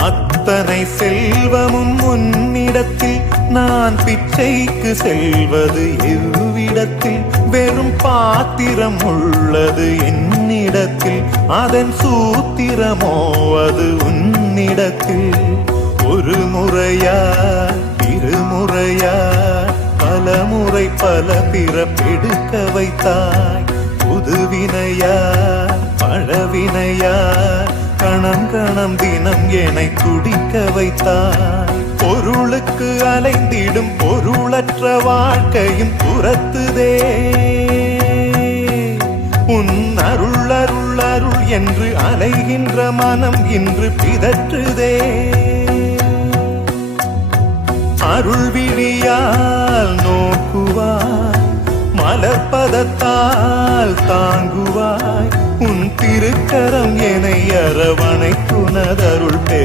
அத்தனை செல்வமும் உன்னிடத்தில் நான் பிச்சைக்கு செல்வது எவ்விடத்தில் வெறும் பாத்திரம் உள்ளது என்னிடத்தில் அதன் சூத்திரமோ அது உன்னிடத்தில் ஒரு முறையா இருமுறையா பல முறை பல பிறப்பெடுக்க வைத்தாய் புதுவினையா பழவினையா கணம் கணம் தினம் என்னை துடிக்க வைத்தாய் பொருளுக்கு அலைந்திடும் பொருளற்ற வாழ்க்கையும் துரத்துதே உன் அருள் அருள் அருள் என்று அலைகின்ற மனம் இன்று பிதற்றுதே அருள் விழியால் நோக்குவாய் மலர்பதத்தால் தாங்குவாய் உன் திருக்கரம் என்னை அரவணைத்துனதருள்